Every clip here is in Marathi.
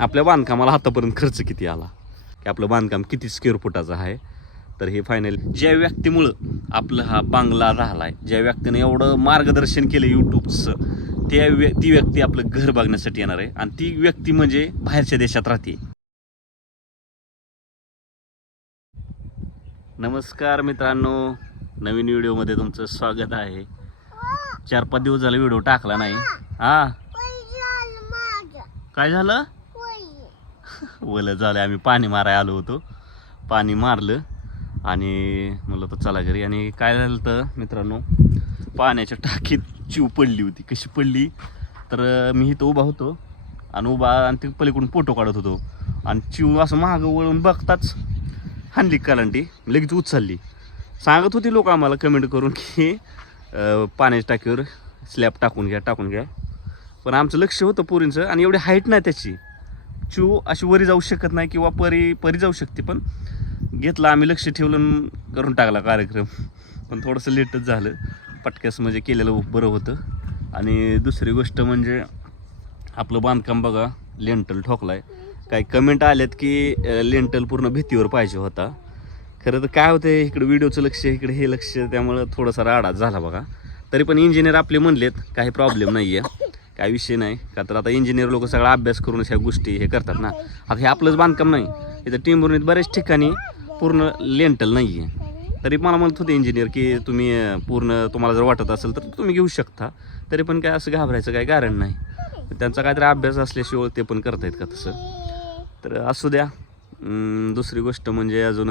आपल्या बांधकामाला आतापर्यंत खर्च किती आला? की आपलं बांधकाम किती स्क्वेअर फुटाचं आहे? तर हे फायनल ज्या व्यक्तीमुळं आपलं हा बांगला राहिलाय ज्या व्यक्तीने एवढं मार्गदर्शन केलं यूट्यूबचं त्या व्य ती व्यक्ती आपलं घर बघण्यासाठी येणार आहे. आणि ती व्यक्ती म्हणजे बाहेरच्या देशात राहते. नमस्कार मित्रांनो. नवीन व्हिडिओमध्ये तुमचं स्वागत आहे. चार पाच दिवस झाले व्हिडिओ टाकला नाही. हा? काय झालं? वलं झालं आम्ही पाणी माराय आलो होतो. पाणी मारलं आणि म्हणलं तर चला घरी. आणि काय झालं तर मित्रांनो पाण्याच्या टाकीत चिव पडली होती. कशी पडली? तर मी इथं उभा होतो आणि उभा आणि ते पलीकडून फोटो काढत होतो. आणि चिव असं मागं वळून बघताच हानली कालांटी लगेच उचलली. सांगत होती लोक आम्हाला कमेंट करून की पाण्याच्या टाकीवर स्लॅब टाकून घ्या टाकून घ्या. पण आमचं लक्ष होतं पोरींचं आणि एवढी हाईट नाही त्याची. चू अशी वरी जाऊ शकत नाही किंवा परी परी जाऊ शकते पण घेतला आम्ही लक्ष ठेवलं करून टाकला कार्यक्रम. पण थोडंसं लेटच झालं. पटक्यास म्हणजे केलेलं बरं होतं. आणि दुसरी गोष्ट म्हणजे आपलं बांधकाम बघा लेंटल ठोकलाय. काही कमेंट आल्यात की लेंटल पूर्ण भीतीवर पाहिजे होता. खरं तर काय होतं इकडे व्हिडिओचं लक्ष इकडे हे लक्ष त्यामुळं थोडासा राडा झाला बघा. तरी पण इंजिनियर आपले म्हणलेत काही प्रॉब्लेम नाही आहे काय विषय नाही. का तर आता इंजिनियर लोक सगळा अभ्यास करून ह्या गोष्टी हे करतात ना. आता हे आपलंच बांधकाम नाही. इथं टिंबुर्णीत बऱ्याच ठिकाणी पूर्ण लेंटल नाही आहे तरी मला म्हणत होते इंजिनियर की तुम्ही पूर्ण तुम्हाला जर वाटत असेल तर तुम्ही घेऊ शकता. तरी पण काय असं घाबरायचं काय कारण नाही. त्यांचा काहीतरी अभ्यास असल्याशिवाय ते पण करतायत का तसं? तर असू द्या. दुसरी गोष्ट म्हणजे अजून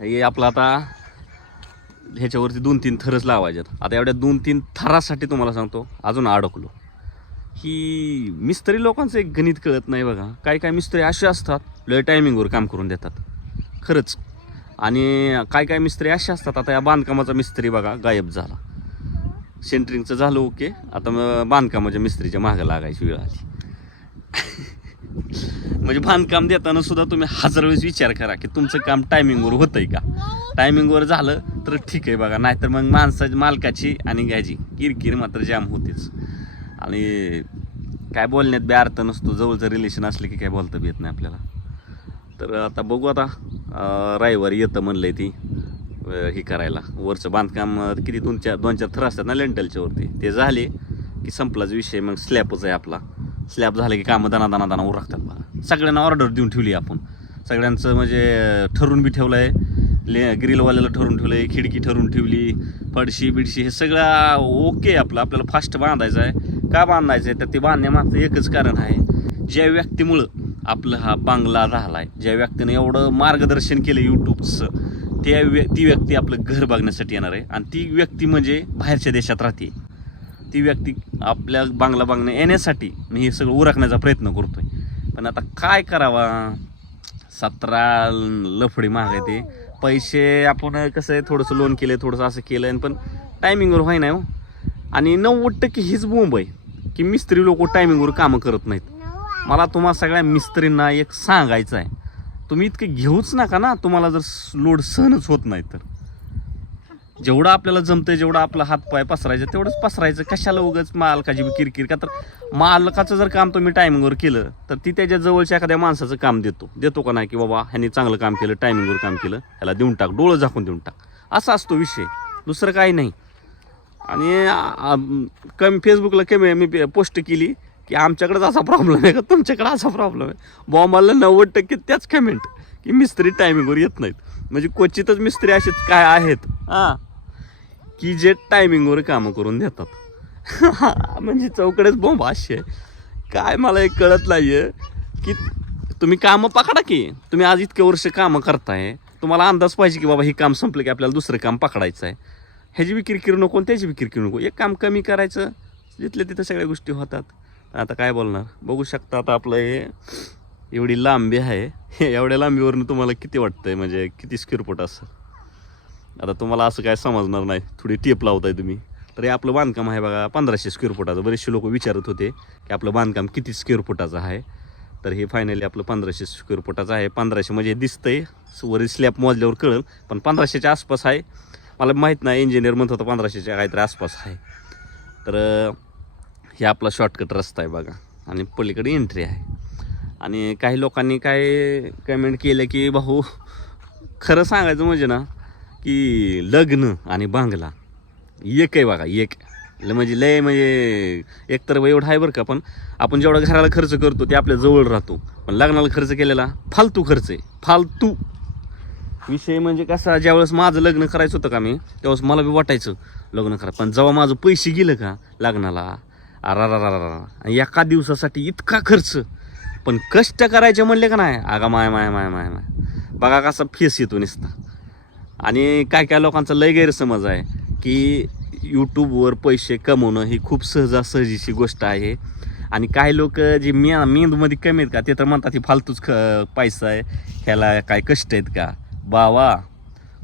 हे आपलं आता ह्याच्यावरती दोन तीन थरच लावायच्यात. आता एवढ्या दोन तीन थरासाठी तुम्हाला सांगतो अजून अडकलो. ही मिस्त्री लोकांचं एक गणित कळत नाही बघा. काही काही मिस्त्री असे असतात लय टायमिंगवर काम करून देतात. खरंच. आणि काय काय मिस्त्री असे असतात आता या बांधकामाचा मिस्त्री बघा गायब झाला. सेंटरिंगचं झालं ओके आता मग बांधकामाच्या मिस्त्रीच्या मागं लागायची वेळ आली. म्हणजे बांधकाम देताना सुद्धा तुम्ही हजार वेळेस विचार करा की तुमचं काम टायमिंगवर होतंय का? टायमिंगवर झालं तर ठीक आहे बघा नाहीतर मग माणसाची मालकाची आणि घ्यायची. किरकिर मात्र जाम होतेच. आणि काय बोलण्यात बी अर्थ नसतो जवळचं रिलेशन असले की काय बोलता बी येत नाही आपल्याला. तर आता बघू आता अं, रविवारी येतं म्हणलंय ती हे करायला. वरचं बांधकाम किती दोन चार दोन चार थर असतात ना लेंटलच्या वरती. ते झाले की संपलाच विषय मग स्लॅबच आहे आपला. स्लॅब झालं की कामं दाना दाना दाना उरकतात बघा. सगळ्यांना ऑर्डर देऊन ठेवली आपण. सगळ्यांचं म्हणजे ठरवून बी ठेवलं आहे ले ग्रिलवाल्याला ठरवून ठेवलं आहे खिडकी ठरवून ठेवली फडशी बिडशी हे सगळं ओके आपलं. आपल्याला फास्ट बांधायचं आहे. का बांधायचं आहे तर ते बांधण्यामागचं एकच कारण आहे. ज्या व्यक्तीमुळं आपलं हा बांगला राहिलाय ज्या व्यक्तीने एवढं मार्गदर्शन केलं यूट्यूबचं त्या व्य ती व्यक्ती आपलं घर बघण्यासाठी येणार आहे. आणि ती व्यक्ती म्हणजे बाहेरच्या देशात राहते. ती व्यक्ती आपल्या बांगला बांगण्या येण्यासाठी मी हे सगळं उरकण्याचा प्रयत्न करतोय. पण आता काय करावा? सतरा लफडी महाग आहे ते. पैसे आपण कसं आहे थोडंसं लोन केलं थोडंसं असं केलं आणि पण टायमिंगवर व्हाय नाही हो. आणि नव्वद टक्के हीच बोंब आहे की मिस्त्री लोक टायमिंगवर कामं करत नाहीत. मला तुम्हा सगळ्या मिस्त्रींना एक सांगायचं आहे. तुम्ही इतकं घेऊच नका ना तुम्हाला जर लोड सहनच होत नाही तर. जेवढं आपल्याला जमतंय जेवढं आपला हात पाय पसरायचं तेवढंच पसरायचं. कशाला उगाच मालकाची बी किरकिर का तर मालकाचं जर काम तुम्ही टायमिंगवर केलं तर ती त्याच्या जवळच्या एखाद्या माणसाचं काम देतो. देतो का नाही की बाबा ह्यांनी चांगलं काम केलं टायमिंगवर काम केलं ह्याला देऊन टाक डोळं झाकून देऊन टाक. असा असतो विषय. दुसरं काही नाही. आणि कमी फेसबुकला कमी मी पोस्ट केली की आमच्याकडेच असा प्रॉब्लेम आहे का? तुमच्याकडे असा प्रॉब्लेम आहे. बॉम्बाला नव्वद टक्के त्याच कमेंट की मिस्त्री टायमिंगवर येत नाहीत. म्हणजे क्वचितच मिस्त्री असेच काय आहेत? हां. की जे टायमिंगवर कामं करून देतात. म्हणजे चौकडेच बॉम्ब असे. काय मला एक कळत नाही आहे की तुम्ही कामं पकडा की. तुम्ही आज इतके वर्ष कामं करताय. तुम्हाला अंदाज पाहिजे की बाबा हे काम संपलं की आपल्याला दुसरं काम पकडायचं आहे ह्याची विक्री किरकिर नको आणि त्याची विक्री किरकिर नको. एक काम कमी करायचं. जिथल्या तिथं सगळ्या गोष्टी होतात. आता काय बोलणार? बघू शकता आता आपलं हे एवढी लांबी आहे. हे एवढ्या लांबीवरून तुम्हाला किती वाटतंय? म्हणजे किती स्क्वेअर फूट असं आता तुम्हाला असं काय समजणार नाही. थोडी टेप लावताय तुम्ही. तर हे आपलं बांधकाम आहे बघा पंधराशे स्क्वेअर फुटाचं. बरेचसे लोक विचारत होते की आपलं बांधकाम किती स्क्वेअर फुटाचं आहे. तर हे फायनली आपलं पंधराशे स्क्वेअर फुटाचं आहे. पंधराशे म्हणजे दिसतंय. वरील स्लॅब मोजल्यावर कळेल पण पंधराशेच्या आसपास आहे. मला माहीत नाही इंजिनियर म्हणत होता पंधराशेच्या काहीतरी आसपास आहे. तर हे आपला शॉर्टकट रस्ता आहे बघा. आणि पलीकडे एंट्री आहे. आणि काही लोकांनी काय कमेंट केलं की भाऊ खरं सांगायचं म्हणजे ना की लग्न आणि बांगला. एक आहे बघा एक. लय म्हणजे लय म्हणजे एक तर एवढं आहे बरं का पण आपण जेवढा घराला खर्च करतो ते आपल्या जवळ राहतो. पण लग्नाला खर्च केलेला फालतू खर्च आहे. फालतू. विषय म्हणजे कसा ज्यावेळेस माझं लग्न करायचं होतं का मी त्यावेळेस मला बी वाटायचं लग्न करा. पण जेव्हा माझं पैसे गेलं का लग्नाला अरा एका दिवसासाठी इतका खर्च. पण कष्ट करायचे म्हणले का नाही आगा माय माय माय माय माय. बघा कसा फेस येतो नुसता. आणि काय काय लोकांचा लय गैरसमज आहे की यूट्यूबवर पैसे कमवणं ही खूप सहजासहजीची गोष्ट आहे. आणि काही लोक जे मे मेंदूमध्ये कमी आहेत का ते तर म्हणतात ही फालतूच ख पैसा आहे. ह्याला काय कष्ट आहेत का? बावा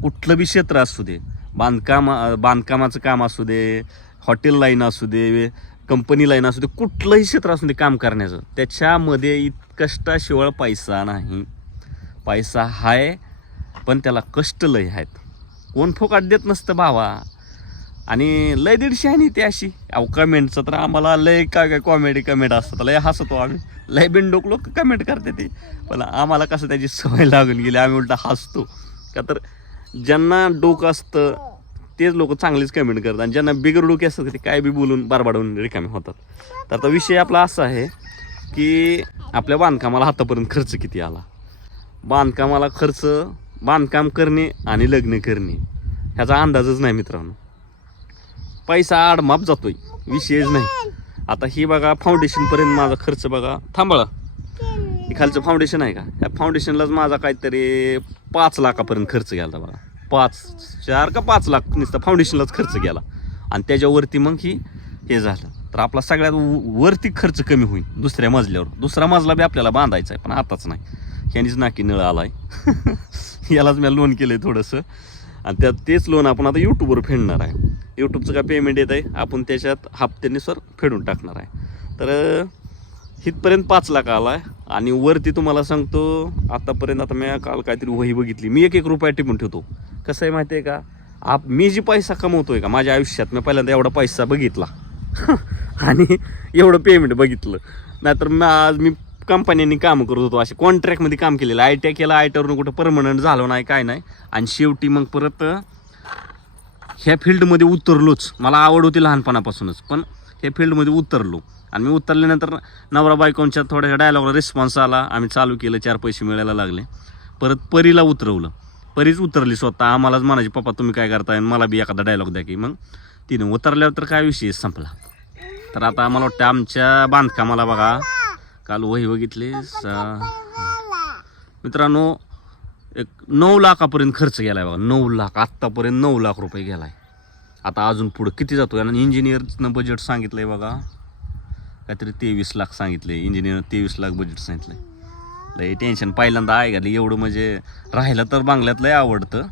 कुठलं बी क्षेत्र असू दे बांधकाम बांधकामाचं काम असू दे हॉटेल लाईन असू दे कंपनी लाईन असू दे कुठलंही क्षेत्र असू दे काम करण्याचं. त्याच्यामध्ये इत कष्टाशिवाय पैसा नाही. पैसा हाय पण त्याला कष्ट लय आहेत. कोण फोकाट देत नसतं भावा. आणि लय दीडशे आहे नी ते अशी. अहो कमेंटचं तर आम्हाला लय काय काय कॉमेडी कमेंट असतात. लय हसतो आम्ही. लय बिनडोक लोक कमेंट करते ते. पण आम्हाला कसं त्याची सवय लागून गेली. आम्ही उलटा हसतो. का तर ज्यांना डोकं असतं तेच लोक चांगलीच कमेंट करतात. आणि ज्यांना बिगर डोके असतात ते काय बी बोलून बारबाडून रिकामे होतात. तर आता विषय आपला असा आहे की आपल्या बांधकामाला हातापर्यंत खर्च किती आला? बांधकामाला खर्च बांधकाम करणे आणि लग्न करणे. ह्याचा अंदाजच नाही मित्रांनो. पैसा आडमाप जातोय. विषयच नाही. आता ही बघा फाउंडेशनपर्यंत माझा खर्च बघा. थांबळा हे खालचं फाउंडेशन आहे का? ह्या फाउंडेशनलाच माझा काहीतरी पाच लाखापर्यंत खर्च गेला बघा. पाच चार का पाच लाख नुसतं फाउंडेशनलाच खर्च गेला. आणि त्याच्यावरती मग ही हे झालं. तर आपला सगळ्यात व- वरती खर्च कमी होईल दुसऱ्या मजल्यावर. दुसरा मजला बी आपल्याला बांधायचा आहे पण आताच नाही. ह्यानीच नाकी नळ आला आहे यालाच मी लोन केलं आहे थोडंसं. आणि त्यात तेच लोन आपण आता यूट्यूबवर फेडणार आहे. यूट्यूबचं काय पेमेंट येत आहे आपण त्याच्यात हप्त्यानुसार फेडून टाकणार आहे. तर इथपर्यंत पाच लाख आला आहे आणि वरती तुम्हाला सांगतो आतापर्यंत आता मी काल काहीतरी वही बघितली. मी एक एक रुपया टिपून ठेवतो. कसं आहे माहिती आहे का? आप मी जी पैसा कमवतो आहे का माझ्या आयुष्यात? मी पहिल्यांदा एवढा पैसा बघितला. आणि एवढं पेमेंट बघितलं. नाहीतर मग आज मी कंपन्यांनी काम करत होतो. असे कॉन्ट्रॅक्टमध्ये काम केलेलं. आय टी केलं आय टीवरून कुठं परमनंट झालो नाही काय नाही. आणि शेवटी मग परत ह्या फील्डमध्ये उतरलोच. मला आवड होती लहानपणापासूनच पण ह्या फील्डमध्ये उतरलो. आणि मी उतरल्यानंतर नवरा बायकोंच्या थोड्याशा डायलॉगला रिस्पॉन्स आला. आम्ही चालू केलं चार पैसे मिळायला लागले. परत परीला उतरवलं. परीच उतरली स्वतः. आम्हालाच म्हणायची पप्पा तुम्ही काय करताय? आणि मला बी एखादा डायलॉग द्या की. मग तिने उतरल्यावर तर काय विषय संपला. तर आता आम्हाला वाटतं आमच्या बांधकामाला बघा काल वही बघितली मित्रांनो एक नऊ लाखापर्यंत खर्च गेलाय बघा. नऊ लाख आत्तापर्यंत नऊ लाख रुपये गेलाय. आता अजून पुढं किती जातो? आणि इंजिनियरनं बजेट सांगितलंय बघा. काहीतरी तेवीस लाख सांगितले इंजिनियर तेवीस लाख बजेट सांगितलंय. लय टेन्शन पहिल्यांदा ऐकलं एवढं म्हणजे राहायला तर बांगल्यात लय आवडतं.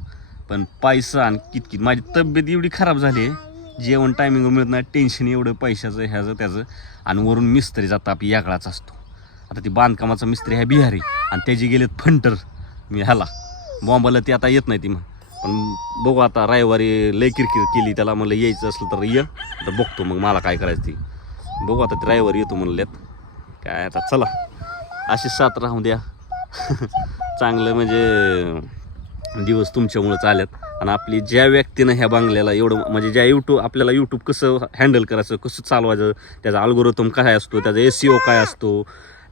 पण पैसा आणि कितकित माझी तब्येत एवढी खराब झाली आहे. जेवण टायमिंग मिळत नाही. टेन्शन एवढं पैशाचं ह्याचं त्याचं. आणि वरून मिस्त्री जाता आपली यागळाच असतो. आता ती बांधकामाचा मिस्त्री आहे बिहारी आणि त्याची गेलेत फंटर मी ह्याला. बॉम्बाला ती आता येत नाही ती मग. पण बघू आता रविवारी लय किरकिर केली त्याला म्हणलं यायचं असलं तर ये तर बघतो मग मला काय करायचं ती. बघू आता ते रविवारी येतो म्हणल्यात काय आता चला. अशी साथ राहू द्या. चांगलं म्हणजे दिवस तुमच्यामुळं चालत आणि आपली ज्या व्यक्तीनं ह्या बांगल्याला एवढं म्हणजे ज्या यूट्यूब आपल्याला यूट्यूब कसं हँडल करायचं कसं चालवायचं त्याचा अल्गोरिथम काय असतो त्याचा एस सी ओ काय असतो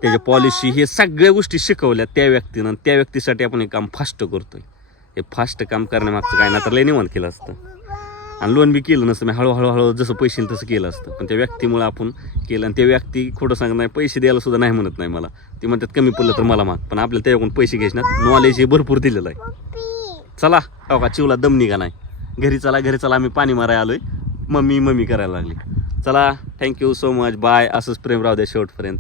त्याच्या पॉलिसी हे सगळ्या गोष्टी शिकवल्या त्या व्यक्तीनं. आणि त्या व्यक्तीसाठी आपण हे काम फास्ट करतोय. हे फास्ट काम करण्यामागचं काय? ना तर लय निवांत केलं असतं. आणि लोन बी केलं नसतं. मी हळूहळू हळू जसं पैसे येईल तसं केलं असतं. पण त्या व्यक्तीमुळे आपण केलं आणि त्या व्यक्ती खोटं सांगत नाही. पैसे द्यायला सुद्धा नाही म्हणत नाही मला. ते म्हणतात कमी पडलं तर मला माग. पण आपल्याला त्याच्याकडून पैसे घ्यायचे ना नॉलेज हे भरपूर दिलेलं आहे. चला. हो का चिवला दम निघा नाही. घरी चला घरी चला. आम्ही पाणी मारायला आलोय. मम्मी मम्मी करायला लागली. चला. थँक्यू सो मच बाय असंच प्रेम राहू द्या शेवटपर्यंत.